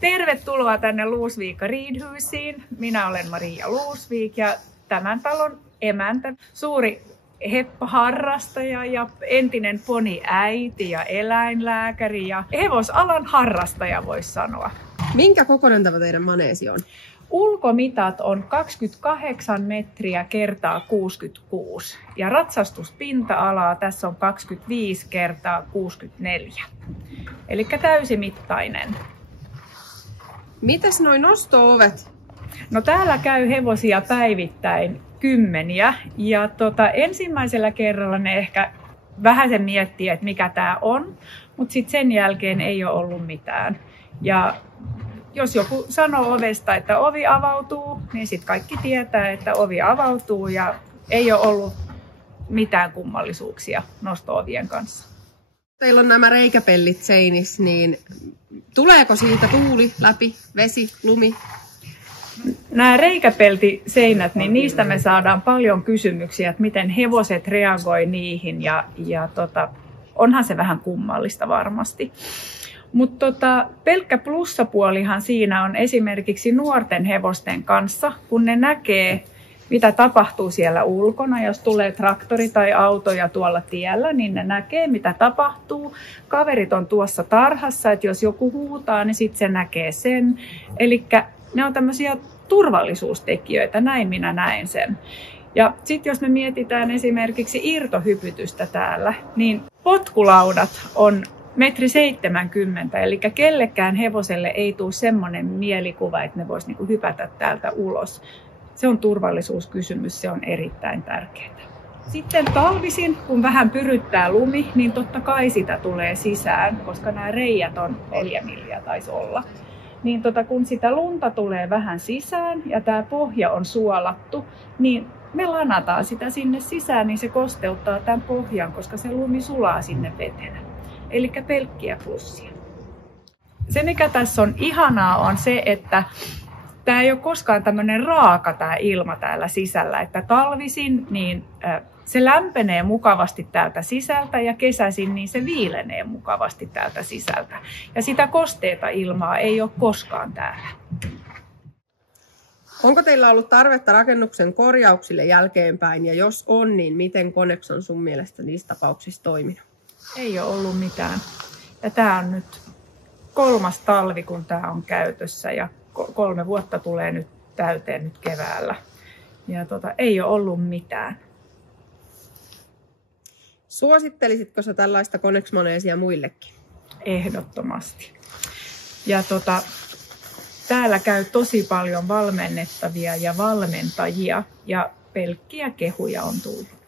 Tervetuloa tänne Luusviikka Ridhusiin. Minä olen Maria Luusviik ja tämän talon emäntä, suuri heppaharrastaja ja entinen poniäiti ja eläinlääkäri ja hevosalan harrastaja voisi sanoa. Minkä kokoinen tämä teidän maneesi on? Ulkomitat on 28 metriä kertaa 66 ja ratsastuspinta-alaa tässä on 25 kertaa 64. Eli täysimittainen. Mitäs noi nosto-ovet? No täällä käy hevosia päivittäin kymmeniä ja ensimmäisellä kerralla ne ehkä vähän sen miettii, että mikä tää on, mutta sitten sen jälkeen ei ole ollut mitään. Ja jos joku sanoo ovesta, että ovi avautuu, niin sitten kaikki tietää, että ovi avautuu ja ei ole ollut mitään kummallisuuksia nosto-ovien kanssa. Teillä on nämä reikäpellit seinissä, niin tuleeko siitä tuuli, läpi, vesi, lumi? Nämä reikäpeltiseinät, niin niistä me saadaan paljon kysymyksiä, että miten hevoset reagoi niihin ja onhan se vähän kummallista varmasti. Mutta pelkkä plussapuolihan siinä on esimerkiksi nuorten hevosten kanssa, kun ne näkee, mitä tapahtuu siellä ulkona. Jos tulee traktori tai autoja tuolla tiellä, niin ne näkee, mitä tapahtuu. Kaverit on tuossa tarhassa, että jos joku huutaa, niin sitten se näkee sen. Eli ne on tämmöisiä turvallisuustekijöitä, näin minä näen sen. Ja sitten jos me mietitään esimerkiksi irtohypytystä täällä, niin potkulaudat on 1,70 m, eli kellekään hevoselle ei tule semmoinen mielikuva, että ne vois niinku hypätä täältä ulos. Se on turvallisuuskysymys, se on erittäin tärkeää. Sitten talvisin, kun vähän pyryttää lumi, niin totta kai sitä tulee sisään, koska nämä reijät on 4 milliä taisi olla. Niin kun sitä lunta tulee vähän sisään ja tämä pohja on suolattu, niin me lanataan sitä sinne sisään, niin se kosteuttaa tämän pohjan, koska se lumi sulaa sinne veteen. Eli pelkkiä plussia. Se mikä tässä on ihanaa on se, että tämä ei ole koskaan tämmöinen raaka tämä ilma täällä sisällä. Että talvisin niin se lämpenee mukavasti täältä sisältä ja kesäisin niin se viilenee mukavasti täältä sisältä. Ja sitä kosteeta ilmaa ei ole koskaan täällä. Onko teillä ollut tarvetta rakennuksen korjauksille jälkeenpäin ja jos on, niin miten Connex on sun mielestä niissä tapauksissa toiminut? Ei ole ollut mitään. Ja tämä on nyt 3. talvi, kun tämä on käytössä ja 3 vuotta tulee nyt täyteen nyt keväällä. Ja ei ole ollut mitään. Suosittelisitko sä tällaista Connex-maneesia muillekin? Ehdottomasti. Ja täällä käy tosi paljon valmennettavia ja valmentajia ja pelkkiä kehuja on tullut.